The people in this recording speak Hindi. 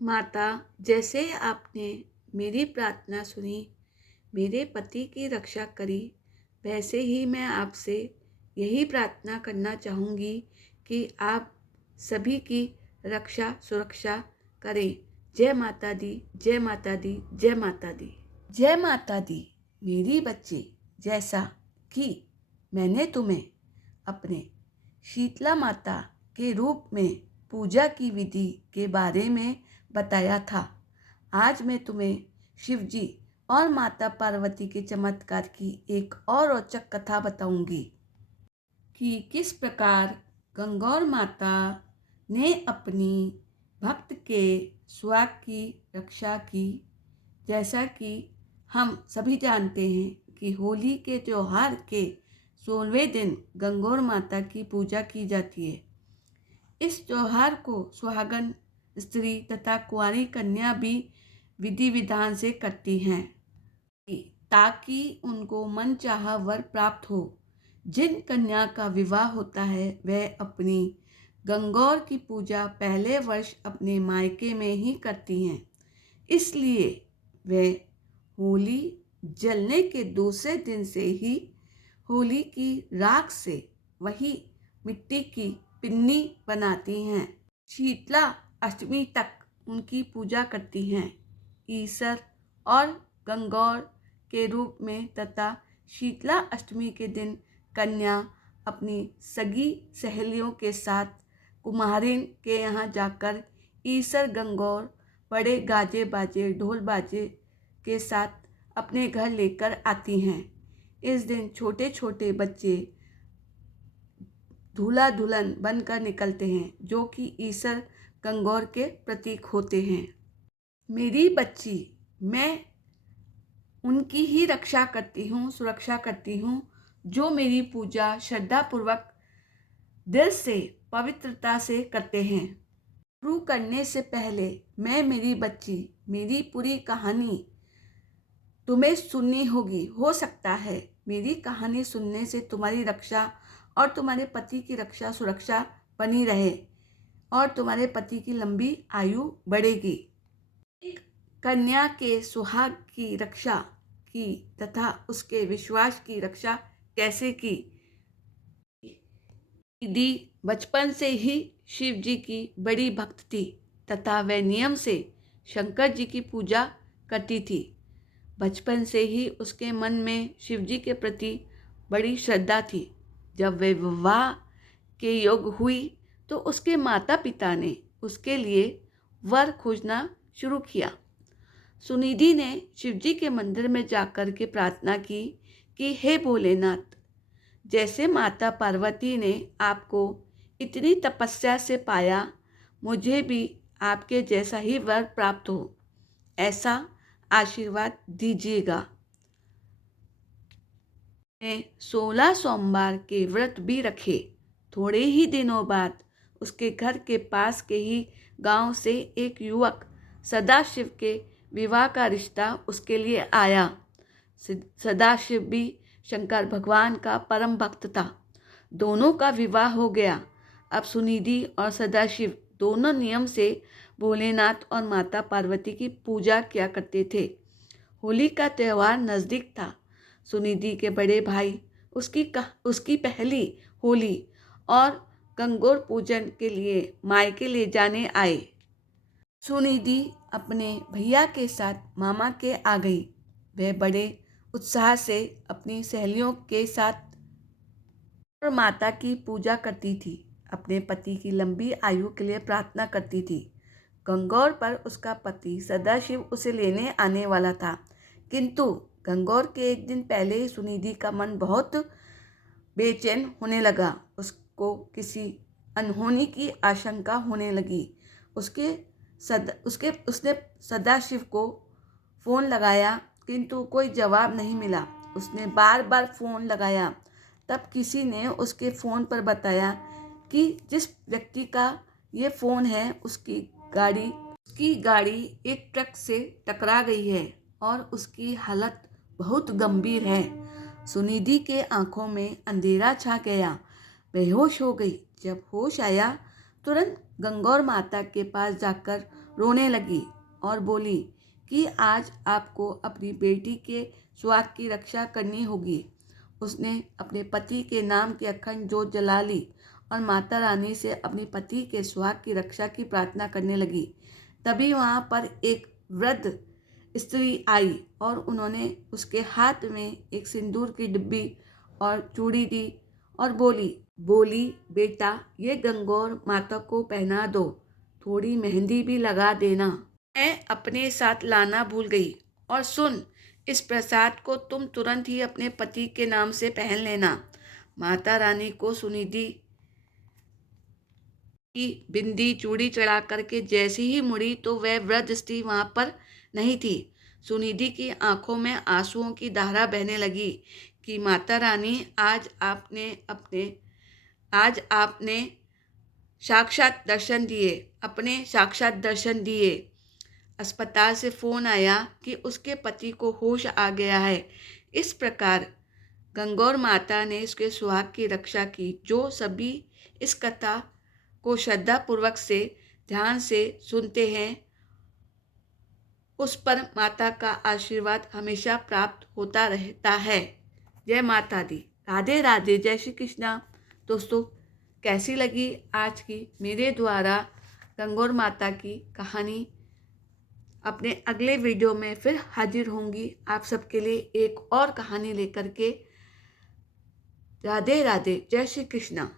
माता, जैसे आपने मेरी प्रार्थना सुनी, मेरे पति की रक्षा करी, वैसे ही मैं आपसे यही प्रार्थना करना चाहूँगी कि आप सभी की रक्षा सुरक्षा करें। जय माता दी, जय माता दी, जय माता दी। जय माता दी मेरी बच्ची। जैसा कि मैंने तुम्हें अपने शीतला माता के रूप में पूजा की विधि के बारे में बताया था, आज मैं तुम्हें शिवजी और माता पार्वती के चमत्कार की एक और रोचक कथा बताऊंगी कि किस प्रकार गंगौर माता ने अपनी भक्त के स्वभाव की रक्षा की। जैसा कि हम सभी जानते हैं कि होली के त्योहार के 16वें दिन गंगौर माता की पूजा की जाती है। इस त्योहार को सुहागन स्त्री तथा कुंवारी कन्या भी विधि विधान से करती हैं ताकि उनको मनचाहा वर प्राप्त हो। जिन कन्या का विवाह होता है वह अपनी गंगौर की पूजा पहले वर्ष अपने मायके में ही करती हैं। इसलिए वे होली जलने के दूसरे दिन से ही होली की राख से वही मिट्टी की पिन्नी बनाती हैं। शीतला अष्टमी तक उनकी पूजा करती हैं ईसर और गंगौर के रूप में तथा शीतला अष्टमी के दिन कन्या अपनी सगी सहेलियों के साथ कुम्हारिन के यहाँ जाकर ईसर गंगौर बड़े गाजे बाजे ढोल बाजे के साथ अपने घर लेकर आती हैं। इस दिन छोटे छोटे बच्चे दूल्हा दुल्हन बनकर निकलते हैं जो कि ईसर गंगौर के प्रतीक होते हैं। मेरी बच्ची, मैं उनकी ही रक्षा करती हूँ, सुरक्षा करती हूँ जो मेरी पूजा श्रद्धापूर्वक दिल से पवित्रता से करते हैं। शुरू करने से पहले मैं मेरी बच्ची मेरी पूरी कहानी तुम्हें सुननी होगी। हो सकता है मेरी कहानी सुनने से तुम्हारी रक्षा और तुम्हारे पति की रक्षा सुरक्षा बनी रहे और तुम्हारे पति की लंबी आयु बढ़ेगी। एक कन्या के सुहाग की रक्षा की तथा उसके विश्वास की रक्षा कैसे की। दीदी बचपन से ही शिव जी की बड़ी भक्त थी तथा वह नियम से शंकर जी की पूजा करती थी। बचपन से ही उसके मन में शिव जी के प्रति बड़ी श्रद्धा थी। जब वे विवाह के योग हुई तो उसके माता पिता ने उसके लिए वर खोजना शुरू किया। सुनिधि ने शिवजी के मंदिर में जाकर के प्रार्थना की कि हे भोलेनाथ, जैसे माता पार्वती ने आपको इतनी तपस्या से पाया, मुझे भी आपके जैसा ही वर प्राप्त हो, ऐसा आशीर्वाद दीजिएगा। ने 16 सोमवार के व्रत भी रखे। थोड़े ही दिनों बाद उसके घर के पास के ही गांव से एक युवक सदाशिव के विवाह का रिश्ता उसके लिए आया। सदाशिव भी शंकर भगवान का परम भक्त था। दोनों का विवाह हो गया। अब सुनिधि और सदाशिव दोनों नियम से भोलेनाथ और माता पार्वती की पूजा किया करते थे। होली का त्यौहार नज़दीक था। सुनिधि के बड़े भाई उसकी पहली होली और गंगौर पूजन के लिए मायके ले जाने आए। सुनिधि अपने भैया के साथ मामा के आ गई। वह बड़े उत्साह से अपनी सहेलियों के साथ और माता की पूजा करती थी। अपने पति की लंबी आयु के लिए प्रार्थना करती थी। गंगौर पर उसका पति सदाशिव उसे लेने आने वाला था, किंतु गंगौर के एक दिन पहले ही सुनिधि का मन बहुत बेचैन होने लगा। उसको किसी अनहोनी की आशंका होने लगी। उसने सदाशिव को फ़ोन लगाया किंतु कोई जवाब नहीं मिला। उसने बार बार फ़ोन लगाया। तब किसी ने उसके फ़ोन पर बताया कि जिस व्यक्ति का ये फ़ोन है उसकी गाड़ी एक ट्रक से टकरा गई है और उसकी हालत बहुत गंभीर है। सुनिधि के आंखों में अंधेरा छा गया। बेहोश हो गई। जब होश आया तुरंत गंगौर माता के पास जाकर रोने लगी और बोली कि आज आपको अपनी बेटी के सुहाग की रक्षा करनी होगी। उसने अपने पति के नाम की अखंड जोत जला ली और माता रानी से अपने पति के सुहाग की रक्षा की प्रार्थना करने लगी। तभी वहाँ पर एक वृद्ध स्त्री आई और उन्होंने उसके हाथ में एक सिंदूर की डिब्बी और चूड़ी दी और बोली बेटा, ये गंगौर माता को पहना दो, थोड़ी मेहंदी भी लगा देना। मैं अपने साथ लाना भूल गई। और सुन, इस प्रसाद को तुम तुरंत ही अपने पति के नाम से पहन लेना। माता रानी को सुनिधि की बिंदी चूड़ी चढ़ा करके जैसे ही मुड़ी तो वह वृद्ध स्त्री वहां पर नहीं थी। सुनिधि की आंखों में आंसुओं की धारा बहने लगी कि माता रानी, आज आपने साक्षात दर्शन दिए। अस्पताल से फोन आया कि उसके पति को होश आ गया है। इस प्रकार गंगौर माता ने उसके सुहाग की रक्षा की। जो सभी इस कथा को श्रद्धा पूर्वक से ध्यान से सुनते हैं, उस पर माता का आशीर्वाद हमेशा प्राप्त होता रहता है। जय माता दी। राधे राधे। जय श्री कृष्णा। दोस्तों, कैसी लगी आज की मेरे द्वारा गंगौर माता की कहानी? अपने अगले वीडियो में फिर हाजिर होंगी आप सबके लिए एक और कहानी लेकर के। राधे राधे। जय श्री कृष्णा।